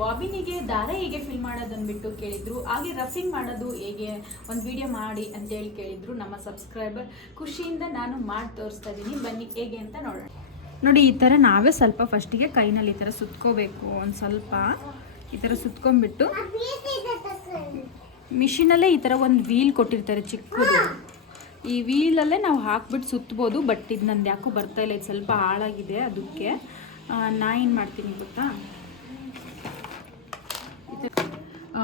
ಬಾಬಿನಿಗೆ ದಾರ ಹೇಗೆ ಫಿಲ್ ಮಾಡೋದು ಅಂದ್ಬಿಟ್ಟು ಕೇಳಿದ್ರು, ಹಾಗೆ ರಫಿಂಗ್ ಮಾಡೋದು ಹೇಗೆ ಒಂದು ವಿಡಿಯೋ ಮಾಡಿ ಅಂತೇಳಿ ಕೇಳಿದ್ರು ನಮ್ಮ ಸಬ್ಸ್ಕ್ರೈಬರ್ ಖುಷಿಯಿಂದ ನಾನು ಮಾಡಿ ತೋರಿಸ್ತಾ ಇದ್ದೀನಿ ಬನ್ನಿ, ಹೇಗೆ ಅಂತ ನೋಡೋಣ. ನೋಡಿ, ಈ ಥರ ನಾವೇ ಸ್ವಲ್ಪ ಫಸ್ಟಿಗೆ ಕೈನಲ್ಲಿ ಈ ಥರ ಸುತ್ಕೋಬೇಕು, ಒಂದು ಸ್ವಲ್ಪ ಈ ಥರ ಸುತ್ಕೊಂಡ್ಬಿಟ್ಟು ಮಿಷಿನಲ್ಲೇ ಈ ಥರ ಒಂದು ವೀಲ್ ಕೊಟ್ಟಿರ್ತಾರೆ ಚಿಕ್ಕದು. ಈ ವೀಲಲ್ಲೇ ನಾವು ಹಾಕ್ಬಿಟ್ಟು ಸುತ್ತಬೋದು ಬಟ್ ಇದು ನಂದು ಯಾಕೋ ಬರ್ತಾ ಇಲ್ಲ, ಇದು ಸ್ವಲ್ಪ ಹಾಳಾಗಿದೆ, ಅದಕ್ಕೆ ನಾನು ಏನು ಮಾಡ್ತೀನಿ ಗೊತ್ತಾ ಈ ಥರ, ಆ,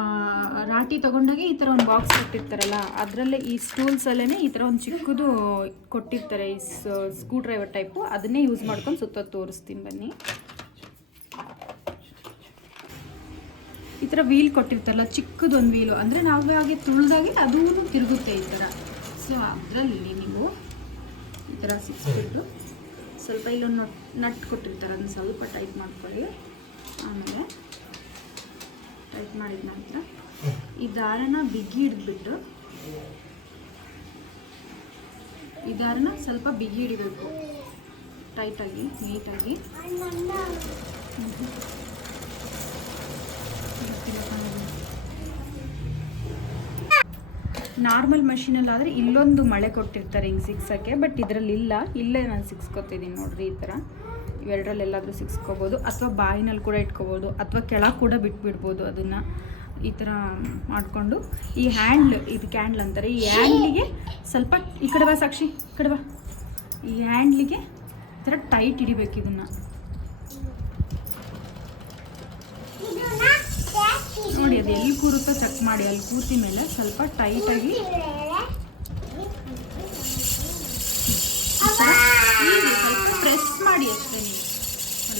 ರಾಟಿ ತಗೊಂಡಾಗೆ ಈ ಥರ ಒಂದು ಬಾಕ್ಸ್ ಕೊಟ್ಟಿರ್ತಾರಲ್ಲ, ಅದರಲ್ಲೇ ಈ ಸ್ಟೂಲ್ಸಲ್ಲೇ ಈ ಥರ ಒಂದು ಚಿಕ್ಕದು ಕೊಟ್ಟಿರ್ತಾರೆ, ಈ ಸ್ಕ್ರೂ ಡ್ರೈವರ್ ಟೈಪು ಅದನ್ನೇ ಯೂಸ್ ಮಾಡ್ಕೊಂಡು ಸುತ್ತ ತೋರಿಸ್ತೀನಿ ಬನ್ನಿ. ಈ ಥರ ವೀಲ್ ಕೊಟ್ಟಿರ್ತಾರಲ್ಲ, ಚಿಕ್ಕದೊಂದು ವೀಲು ಅಂದರೆ ನಾವು ಹಾಗೆ ತುಳಿದಾಗೆ ಅದೂ ತಿರುಗುತ್ತೆ ಈ ಥರ. ಸೊ ಅದರಲ್ಲಿ ನೀವು ಈ ಥರ ಸಿಕ್ಸ್ಬಿಟ್ಟು ಸ್ವಲ್ಪ ಇಲ್ಲೊಂದು ನಟ್ ನಟ್ ಕೊಟ್ಟಿರ್ತಾರೆ, ಅದನ್ನು ಸ್ವಲ್ಪ ಟೈಟ್ ಮಾಡ್ಕೊಳ್ಳಿ. ಆಮೇಲೆ ಟೈಟ್ ಮಾಡಿದ ನಂತರ ಈ ದಾರನ ಬಿಗಿ ಹಿಡಿದ್ಬಿಟ್ಟು, ಈ ದಾರನ ಸ್ವಲ್ಪ ಬಿಗಿ ಹಿಡಿಬೇಕು. ಟೈಟಾಗಿ, ನೀಟಾಗಿ. ನಾರ್ಮಲ್ ಮಷೀನಲ್ಲಾದರೆ ಇಲ್ಲೊಂದು ಮಳೆ ಕೊಟ್ಟಿರ್ತಾರೆ ಹಿಂಗೆ ಸಿಕ್ಸೋಕ್ಕೆ ಬಟ್ ಇದರಲ್ಲಿ ಇಲ್ಲ ಇಲ್ಲೇ ನಾನು ಸಿಕ್ಸ್ಕೊತಿದ್ದೀನಿ ನೋಡ್ರಿ ಈ ಥರ. ಇವೆರಡರಲ್ಲೆಲ್ಲಾದರೂ ಸಿಕ್ಸ್ಕೋಬೋದು ಅಥವಾ ಬಾಯಿನಲ್ಲಿ ಕೂಡ ಇಟ್ಕೋಬೋದು, ಅಥವಾ ಕೆಳಗೆ ಕೂಡ ಬಿಟ್ಬಿಡ್ಬೋದು ಅದನ್ನು. ಈ ಥರ ಮಾಡಿಕೊಂಡು, ಈ ಹ್ಯಾಂಡ್ಲ್ ಇದು ಕ್ಯಾಂಡ್ಲ್ ಅಂತಾರೆ, ಈ ಹ್ಯಾಂಡ್ಲಿಗೆ ಸ್ವಲ್ಪ, ಈ ಕಡೆ ಬಾ ಸಾಕ್ಷಿ, ಈ ಕಡೆ ಬಾ. ಈ ಹ್ಯಾಂಡ್ಲಿಗೆ ಈ ಥರ ಟೈಟ್ ಹಿಡಿಬೇಕು ಇದನ್ನು. ನೋಡಿ, ಅದು ಎಲ್ಲಿ ಕೂರುತ್ತೋ ಚೆಕ್ ಮಾಡಿ, ಅಲ್ಲಿ ಕೂತಿ ಮೇಲೆ ಸ್ವಲ್ಪ ಟೈಟಾಗಿ ಪ್ರೆಸ್ ಮಾಡಿ ಅಷ್ಟೇ ನೀವು.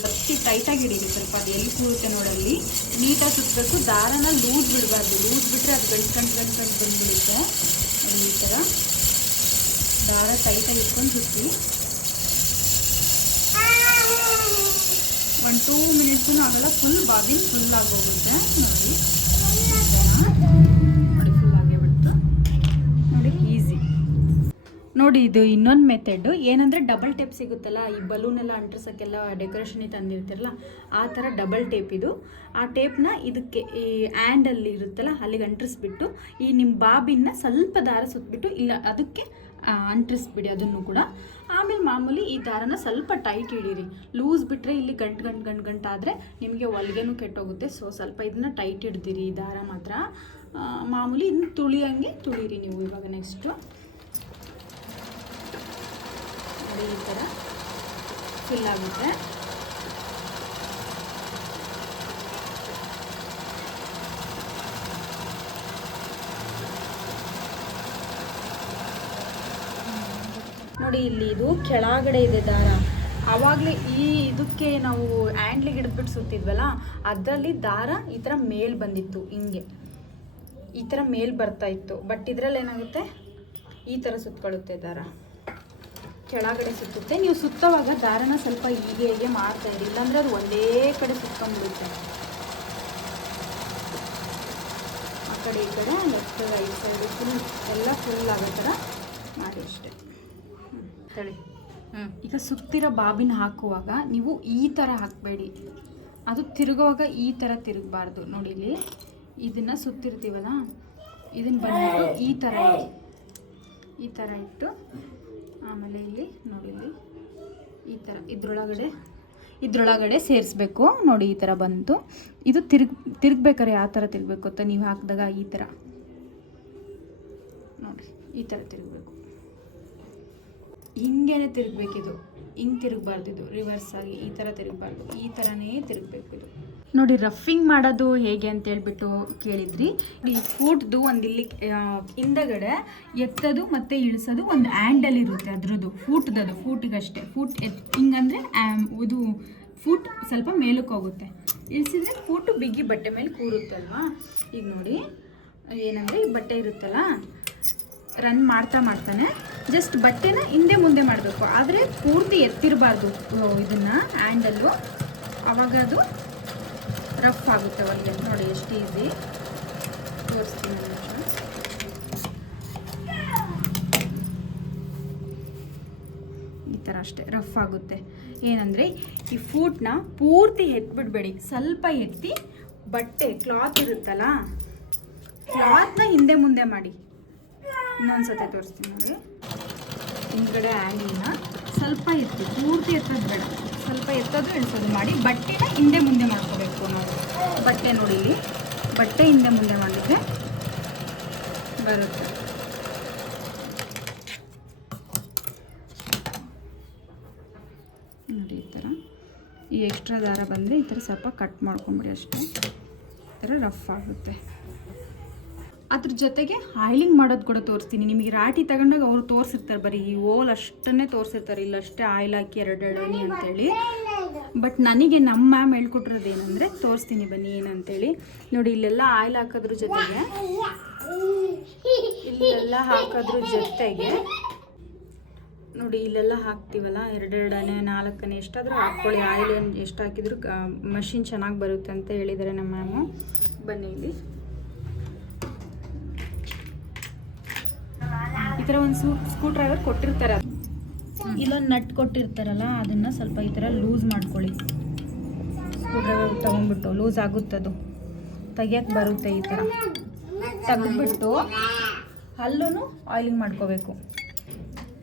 ಲತ್ತಿ ಟೈಟಾಗಿ ಹಿಡೀರಿ ಸ್ವಲ್ಪ. ಅದು ಎಲ್ಲಿ ಕೂರುತ್ತೆ ನೋಡಲ್ಲಿ. ನೀಟಾಗಿ ಸುತ್ತಬೇಕು. ದಾರನ ಲೂಸ್ ಬಿಡಬಾರ್ದು. ಲೂಸ್ ಬಿಟ್ಟರೆ ಅದು ಗಂಟು ಗಂಟು ಬಂದ್ಬಿಡುತ್ತೆ? ಈ ಥರ. ದಾರ ಟೈಟಾಗಿ ಇಟ್ಕೊಂಡು ಸುತ್ತಿ. ಒಂದು ಟೂ ಮಿನಿಟ್ಸೂ ಆಗಲ್ಲ ಫುಲ್ ಬಾಬಿನ್ ಫುಲ್ ಆಗೋಗುತ್ತೆ. ನೋಡಿ ಫುಲ್ ಆಗೇ ಬಿಡ್ತು ನೋಡಿ ಈಸಿ ನೋಡಿ, ಇದು ಇನ್ನೊಂದು ಮೆಥಡ್ ಏನಂದರೆ ಡಬಲ್ ಟೇಪ್ ಸಿಗುತ್ತಲ್ಲ, ಈ ಬಲೂನ್ ಎಲ್ಲ ಅಂಟಿಸೋಕ್ಕೆಲ್ಲ ಡೆಕೋರೇಷನಿಗೆ ತಂದಿರ್ತಿರಲ್ಲ, ಆ ಥರ ಡಬಲ್ ಟೇಪ್ ಇದು. ಆ ಟೇಪ್ನ ಇದಕ್ಕೆ ಈ ಹ್ಯಾಂಡಲ್ಲಿ ಇರುತ್ತಲ್ಲ, ಅಲ್ಲಿಗೆ ಅಂಟಿಸ್ಬಿಟ್ಟು ಈ ನಿಮ್ಮ ಬಾಬಿನ ಸ್ವಲ್ಪ ದಾರ ಸುತ್ತಬಿಟ್ಟು ಇಲ್ಲ, ಅದಕ್ಕೆ ಅಂಟಿಸ್ಬಿಡಿ ಅದನ್ನು ಕೂಡ. ಆಮೇಲೆ ಮಾಮೂಲಿ ಈ ದಾರನ ಸ್ವಲ್ಪ ಟೈಟ್ ಹಿಡೀರಿ ಲೂಸ್ ಬಿಟ್ಟರೆ ಇಲ್ಲಿ ಗಂಟು ಗಂಟು ಗಂಟು ಗಂಟು ಆದರೆ ನಿಮಗೆ ಹೊಲ್ಗೆನೂ ಕೆಟ್ಟೋಗುತ್ತೆ. ಸೊ ಸ್ವಲ್ಪ ಇದನ್ನ ಟೈಟ್ ಹಿಡ್ದಿರಿ ಈ ದಾರ ಮಾತ್ರ. ಮಾಮೂಲಿ ಇದನ್ನ ತುಳಿಯಂಗೆ ತುಳಿರಿ ನೀವು ಇವಾಗ ನೆಕ್ಸ್ಟು ನೋಡಿ ಈ ಥರ ಫಿಲ್ ಆಗುತ್ತೆ. ನೋಡಿ ಇಲ್ಲಿ ಇದು ಕೆಳಗಡೆ ಇದೆ ದಾರ. ಆವಾಗಲೇ ಈ ಇದಕ್ಕೆ ನಾವು ಹ್ಯಾಂಡ್ಲಿಗೆ ಹಿಡಿದ್ಬಿಟ್ಟು ಸುತ್ತಿದ್ವಲ್ಲ, ಅದರಲ್ಲಿ ದಾರ ಈ ಥರ ಮೇಲ್ ಬಂದಿತ್ತು, ಹಿಂಗೆ. ಈ ಥರ ಮೇಲ್ ಬರ್ತಾ ಇತ್ತು. ಬಟ್ ಇದರಲ್ಲಿ ಏನಾಗುತ್ತೆ ಈ ಥರ ಸುತ್ತಕೊಳ್ಳುತ್ತೆ ದಾರ. ಕೆಳಗಡೆ ಸುತ್ತುತ್ತೆ. ನೀವು ಸುತ್ತವಾಗ ದಾರನ ಸ್ವಲ್ಪ ಹೀಗೆ ಹೀಗೆ ಮಾಡ್ತಾ ಇರಿ. ಇಲ್ಲಾಂದ್ರೆ ಅದು ಒಂದೇ ಕಡೆ ಸುತ್ತಕೊಂಡ್ಬಿಡುತ್ತೆ ಆ ಕಡೆ, ಈ ಕಡೆ ಲೆಫ್ಟ್ ರೈಟ್ ಸೈಡ್ ಫುಲ್ ಎಲ್ಲ ಫುಲ್ ಆಗೋ ಥರ ಮಾಡಿ ಅಷ್ಟೇ. ಹ್ಞೂ ಈಗ ಸುತ್ತಿರೋ ಬಾಬಿನ ಹಾಕುವಾಗ ನೀವು ಈ ಥರ ಹಾಕಬೇಡಿ. ಅದು ತಿರುಗುವಾಗ ಈ ಥರ ತಿರುಗಬಾರ್ದು. ನೋಡಿ ಇಲ್ಲಿ ಇದನ್ನು ಸುತ್ತಿರ್ತೀವಲ್ಲ, ಇದನ್ನು ಬಂದ್ಬಿಟ್ಟು ಈ ಥರ ಈ ಥರ ಇಟ್ಟು ಆಮೇಲೆ ಇಲ್ಲಿ ನೋಡಿ ಈ ಥರ ಇದ್ರೊಳಗಡೆ ಇದ್ರೊಳಗಡೆ ಸೇರಿಸ್ಬೇಕು. ನೋಡಿ ಈ ಥರ ಬಂತು. ಇದು ತಿರ್ಗ್ ತಿರ್ಗ್ಬೇಕಾರೆ ಯಾವ ಥರ ತಿರುಗಬೇಕು ಅಂತ ನೀವು ಹಾಕಿದಾಗ ಈ ಥರ ನೋಡಿ, ಈ ಥರ ತಿರುಗಬೇಕು. ಹಿಂಗೇನೆ ತಿರುಗಬೇಕಿದು. ಹಿಂಗೆ ತಿರುಗಬಾರ್ದು ಇದು ರಿವರ್ಸ್ ಆಗಿ ಈ ಥರ ತಿರುಗಬಾರ್ದು. ಈ ಥರನೇ ತಿರುಗಬೇಕು ಇದು ನೋಡಿ ರಫಿಂಗ್ ಮಾಡೋದು ಹೇಗೆ ಅಂತ ಹೇಳ್ಬಿಟ್ಟು ಕೇಳಿದ್ರಿ. ಈ ಫೋಟ್ದು ಒಂದು ಇಲ್ಲಿ ಹಿಂದಗಡೆ ಎತ್ತದು ಮತ್ತು ಇಳಿಸೋದು ಒಂದು ಹ್ಯಾಂಡಲ್ ಇರುತ್ತೆ ಅದ್ರದ್ದು, ಫೂಟ್ದದು, ಫೂಟಿಗಷ್ಟೇ. ಫೂಟ್ ಎತ್, ಹಿಂಗಂದರೆ ಇದು ಫೂಟ್ ಸ್ವಲ್ಪ ಮೇಲಕ್ಕೆ ಹೋಗುತ್ತೆ. ಇಳಿಸಿದ್ರೆ ಫೂಟು ಬಿಗಿ ಬಟ್ಟೆ ಮೇಲೆ ಕೂರುತ್ತಲ್ವಾ? ಈಗ ನೋಡಿ, ಏನಂದರೆ ಈ ಬಟ್ಟೆ ಇರುತ್ತಲ್ಲ ರನ್ ಮಾಡ್ತಾ ಮಾಡ್ತಾನೆ. ಜಸ್ಟ್ ಬಟ್ಟೆನ ಹಿಂದೆ ಮುಂದೆ ಮಾಡಬೇಕು. ಆದರೆ ಪೂರ್ತಿ ಎತ್ತಿರಬಾರ್ದು ಇದನ್ನು ಹ್ಯಾಂಡಲ್ಲು ಅವಾಗ ಅದು ರಫ್ ಆಗುತ್ತೆ ಒಂದೇ. ನೋಡಿ, ಎಷ್ಟು ಈಸಿ ತೋರಿಸ್ತೀನಿ ಈ ಥರ ಅಷ್ಟೇ, ರಫ್ ಆಗುತ್ತೆ. ಏನಂದರೆ, ಈ ಫೂಟ್ನ ಪೂರ್ತಿ ಎತ್ಬಿಡ್ಬೇಡಿ. ಸ್ವಲ್ಪ ಎತ್ತಿ ಬಟ್ಟೆ ಕ್ಲಾತ್ ಇರುತ್ತಲ್ಲ ಕ್ಲಾತ್ನ ಹಿಂದೆ ಮುಂದೆ ಮಾಡಿ. ಇನ್ನೊಂದ್ಸತಿ ತೋರಿಸ್ತೀನಿ ನೋಡಿ. ಹಿಂದ್ಗಡೆ ಆ್ಯಂಗಿನ ಸ್ವಲ್ಪ ಎತ್ತಿ, ಪೂರ್ತಿ ಎತ್ತೋದು ಬೇಡ. ಸ್ವಲ್ಪ ಎತ್ತೋದು ಇಳಿಸೋದು ಮಾಡಿ ಬಟ್ಟೆನ ಹಿಂದೆ ಮುಂದೆ ಮಾಡ್ಕೋಬೇಕು ನಾವು. ಬಟ್ಟೆ ನೋಡಿ ಇಲ್ಲಿ. ಬಟ್ಟೆ ಹಿಂದೆ ಮುಂದೆ ಮಾಡಿದ್ರೆ ಬರುತ್ತೆ. ನೋಡಿ ಈ ಥರ. ಈ ಎಕ್ಸ್ಟ್ರಾ ದಾರ ಬಂದರೆ ಈ ಥರ ಸ್ವಲ್ಪ ಕಟ್ ಮಾಡ್ಕೊಂಬಿಡಿ ಅಷ್ಟೇ. ಈ ಥರ ರಫ್ ಆಗುತ್ತೆ. ಅದ್ರ ಜೊತೆಗೆ ಆಯಿಲಿಂಗ್ ಮಾಡೋದು ಕೂಡ ತೋರಿಸ್ತೀನಿ. ನಿಮಗೆ ರಾಟಿ ತಗೊಂಡಾಗ ಅವ್ರು ತೋರಿಸಿರ್ತಾರೆ ಬರೀ, ಈ ಓಲ್ ಅಷ್ಟನ್ನೇ ತೋರಿಸಿರ್ತಾರೆ. ಇಲ್ಲಷ್ಟೇ ಆಯಿಲ್ ಹಾಕಿ ಎರಡೆರಡು ಹನಿ ಅಂತೇಳಿ. ಬಟ್ ನನಗೆ ನಮ್ಮ ಮ್ಯಾಮ್ ಹೇಳ್ಕೊಟ್ರದ್ದು ಏನಂದರೆ, ತೋರಿಸ್ತೀನಿ ಬನ್ನಿ ಏನಂತೇಳಿ. ನೋಡಿ, ಇಲ್ಲೆಲ್ಲ ಆಯಿಲ್ ಹಾಕೋದ್ರ ಜೊತೆಗೆ, ಇಲ್ಲೆಲ್ಲ ಹಾಕೋದ್ರ ಜೊತೆಗೆ, ನೋಡಿ, ಇಲ್ಲೆಲ್ಲ ಹಾಕ್ತೀವಲ್ಲ ಎರಡೆರಡನೇ ನಾಲ್ಕನೇ ಎಷ್ಟಾದರೂ ಹಾಕ್ಕೊಳ್ಳಿ. ಆಯಿಲ್ ಎಷ್ಟು ಹಾಕಿದ್ರು ಮಷಿನ್ ಚೆನ್ನಾಗಿ ಬರುತ್ತೆ ಅಂತ ಹೇಳಿದ್ದಾರೆ ನಮ್ಮ ಮ್ಯಾಮು. ಬನ್ನಿ ಇಲ್ಲಿ. ಥರ ಒಂದು ಸೂ ಸ್ಕ್ರೂ ಡ್ರೈವರ್ ಕೊಟ್ಟಿರ್ತಾರೆ ಇಲ್ಲೊಂದು ನಟ್ ಕೊಟ್ಟಿರ್ತಾರಲ್ಲ ಅದನ್ನ ಸ್ವಲ್ಪ ಈ ಥರ ಲೂಸ್ ಮಾಡ್ಕೊಳ್ಳಿ. ಸ್ಕ್ರೂ ಡ್ರೈವರ್ ತೊಗೊಂಡ್ಬಿಟ್ಟು ಲೂಸ್ ಆಗುತ್ತದು ತೆಗಿಯಕ್ ಬರುತ್ತೆ ಈ ಥರ ತೆಗೆದ್ಬಿಟ್ಟು ಅಲ್ಲೂ ಆಯಿಲಿಂಗ್ ಮಾಡ್ಕೋಬೇಕು.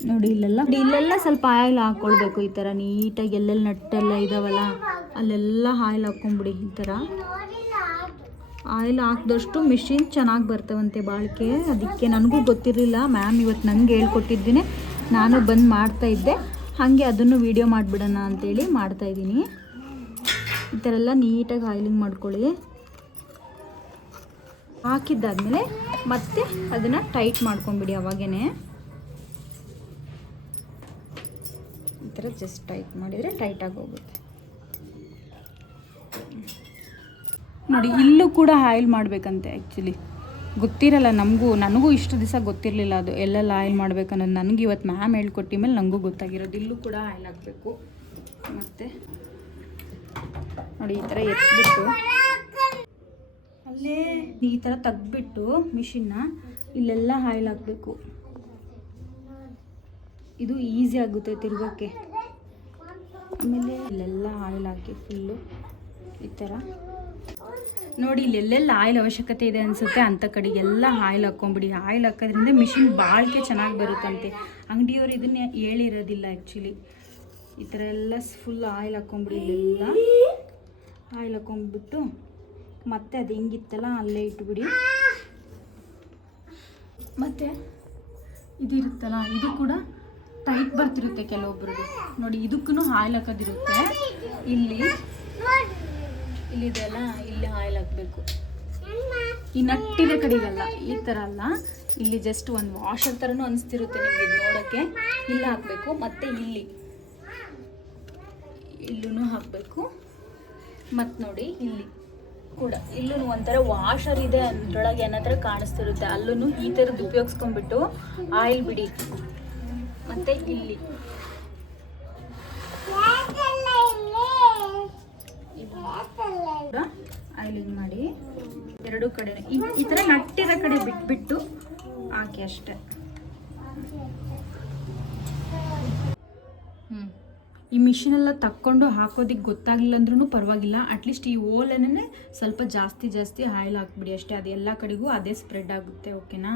ನೋಡಿ ಇಲ್ಲೆಲ್ಲ. ಇಲ್ಲೆಲ್ಲ ಸ್ವಲ್ಪ ಆಯಿಲ್ ಹಾಕ್ಕೊಳ್ಬೇಕು ಈ ಥರ ನೀಟಾಗಿ ಎಲ್ಲೆಲ್ಲಿ ನಟ್ಟೆಲ್ಲ ಇದಾವಲ್ಲ ಅಲ್ಲೆಲ್ಲ ಆಯಿಲ್ ಹಾಕ್ಕೊಂಬಿಡಿ ಈ ಥರ ಆಯಿಲ್ ಹಾಕಿದಷ್ಟು ಮಿಷಿನ್ ಚೆನ್ನಾಗಿ ಬರ್ತವಂತೆ ಬಾಳಿಕೆ. ಅದಕ್ಕೆ ನನಗೂ ಗೊತ್ತಿರಲಿಲ್ಲ. ಮ್ಯಾಮ್ ಇವತ್ತು ನನಗೆ ಹೇಳ್ಕೊಟ್ಟಿದ್ದೀನಿ. ನಾನು ಬಂದು ಮಾಡ್ತಾ ಇದ್ದೆ. ಹಾಗೆ ಅದನ್ನು ವೀಡಿಯೋ ಮಾಡಿಬಿಡೋಣ ಅಂತೇಳಿ ಮಾಡ್ತಾ ಇದ್ದೀನಿ. ಈ ಥರ ಎಲ್ಲ ನೀಟಾಗಿ ಆಯಿಲಿಂಗ್ ಮಾಡ್ಕೊಳ್ಳಿ. ಹಾಕಿದ್ದಾದಮೇಲೆ ಮತ್ತೆ ಅದನ್ನು ಟೈಟ್ ಮಾಡ್ಕೊಂಬಿಡಿ ಅವಾಗೇ ಈ ಥರ ಜಸ್ಟ್ ಟೈಟ್ ಮಾಡಿದರೆ ಟೈಟಾಗಿ ಹೋಗುತ್ತೆ ನೋಡಿ, ಇಲ್ಲೂ ಕೂಡ ಆಯಿಲ್ ಮಾಡಬೇಕಂತೆ ಆ್ಯಕ್ಚುಲಿ ಗೊತ್ತಿರಲ್ಲ, ನಮಗೂ, ನನಗೂ ಇಷ್ಟು ದಿವಸ ಗೊತ್ತಿರಲಿಲ್ಲ ಅದು, ಎಲ್ಲೆಲ್ಲ ಆಯಿಲ್ ಮಾಡಬೇಕನ್ನೋದು. ನನಗೆ ಇವತ್ತು ಮ್ಯಾಮ್ ಹೇಳ್ಕೊಟ್ಟಿ ಮೇಲೆ ನನಗೂ ಗೊತ್ತಾಗಿರೋದು. ಇಲ್ಲೂ ಕೂಡ ಆಯಿಲ್ ಹಾಕಬೇಕು ಮತ್ತು, ನೋಡಿ, ಈ ಥರ ಎತ್ಬಿಟ್ಟು. ಅಲ್ಲೇ ಈ ಥರ ತೆಗ್ದುಬಿಟ್ಟು ಮಿಷಿನ್ನ ಇಲ್ಲೆಲ್ಲ ಆಯಿಲ್ ಹಾಕಬೇಕು. ಇದು ಈಸಿ ಆಗುತ್ತೆ ತಿರ್ಗೋಕ್ಕೆ ಆಮೇಲೆ ಇಲ್ಲೆಲ್ಲ ಆಯಿಲ್ ಹಾಕಿ ಫುಲ್ಲು ಈ ಥರ. ನೋಡಿ ಇಲ್ಲಿ ಎಲ್ಲೆಲ್ಲ ಆಯಿಲ್ ಅವಶ್ಯಕತೆ ಇದೆ ಅನಿಸುತ್ತೆ. ಅಂಥ ಕಡೆಗೆಲ್ಲ ಆಯಿಲ್ ಹಾಕ್ಕೊಂಬಿಡಿ. ಆಯಿಲ್ ಹಾಕೋದ್ರಿಂದ ಮಿಷಿನ್ ಬಾಳಿಕೆ ಚೆನ್ನಾಗಿ ಬರುತ್ತಂತೆ. ಅಂಗಡಿಯವ್ರು ಇದನ್ನ ಹೇಳಿರೋದಿಲ್ಲ ಆ್ಯಕ್ಚುಲಿ ಈ ಥರ ಎಲ್ಲ ಫುಲ್ ಆಯಿಲ್ ಹಾಕ್ಕೊಂಬಿಡಿ ಇಲ್ಲೆಲ್ಲ. ಆಯಿಲ್ ಹಾಕ್ಕೊಂಬಿಟ್ಟು ಮತ್ತೆ ಅದು ಹೆಂಗಿತ್ತಲ್ಲ, ಅಲ್ಲೇ ಇಟ್ಬಿಡಿ. ಮತ್ತು ಇದಿರುತ್ತಲ್ಲ, ಇದು ಕೂಡ ಟೈಟ್ ಬರ್ತಿರುತ್ತೆ ಕೆಲವೊಬ್ರದ್ದು. ನೋಡಿ ಇದಕ್ಕೂ ಆಯಿಲ್ ಹಾಕೋದಿರುತ್ತೆ. ಇಲ್ಲಿ ಇಲ್ಲಿದೆಲ್ಲ ಇಲ್ಲಿ ಆಯಿಲ್ ಹಾಕಬೇಕು. ಈ ನಟ್ಟಿದ ಕಡೆಗಲ್ಲ, ಈ ಥರ ಅಲ್ಲ. ಇಲ್ಲಿ ಜಸ್ಟ್ ಒಂದು ವಾಷರ್ ಥರನೂ ಅನಿಸ್ತಿರುತ್ತೆ ನಿಮಗೆ ಇದು ನೋಡೋಕ್ಕೆ ಇಲ್ಲಿ ಹಾಕಬೇಕು, ಮತ್ತು ಇಲ್ಲಿ. ಇಲ್ಲೂ ಹಾಕಬೇಕು. ಮತ್ತು ನೋಡಿ, ಇಲ್ಲಿ ಕೂಡ. ಇಲ್ಲೂ ಒಂಥರ ವಾಷರ್ ಇದೆ ಅದರೊಳಗೆ ಏನೋ ಕಾಣಿಸ್ತಿರುತ್ತೆ. ಅಲ್ಲೂ ಈ ಥರದ್ದು ಉಪಯೋಗಿಸ್ಕೊಂಡ್ಬಿಟ್ಟು ಆಯಿಲ್ ಬಿಡಿ. ಮತ್ತು ಇಲ್ಲಿ. ಆಯಿಲಿಂಗ್ ಮಾಡಿ ಎರಡು ಕಡೆ ಈ ಥರ ನಟ್ಟಿರೋ ಕಡೆ ಬಿಟ್ಬಿಟ್ಟು ಹಾಕಿ ಅಷ್ಟೆ. ಹ್ಞೂ ಈ ಮಿಷಿನೆಲ್ಲ ತಕ್ಕೊಂಡು ಹಾಕೋದಕ್ಕೆ ಗೊತ್ತಾಗಿಲ್ಲ ಅಂದ್ರೂ ಪರವಾಗಿಲ್ಲ. ಅಟ್ಲೀಸ್ಟ್ ಈ ಓಲನ್ನೇ ಸ್ವಲ್ಪ ಜಾಸ್ತಿ ಜಾಸ್ತಿ ಆಯಿಲ್ ಹಾಕ್ಬಿಡಿ ಅಷ್ಟೇ. ಅದು ಎಲ್ಲ ಕಡೆಗೂ ಅದೇ ಸ್ಪ್ರೆಡ್ ಆಗುತ್ತೆ ಓಕೆನಾ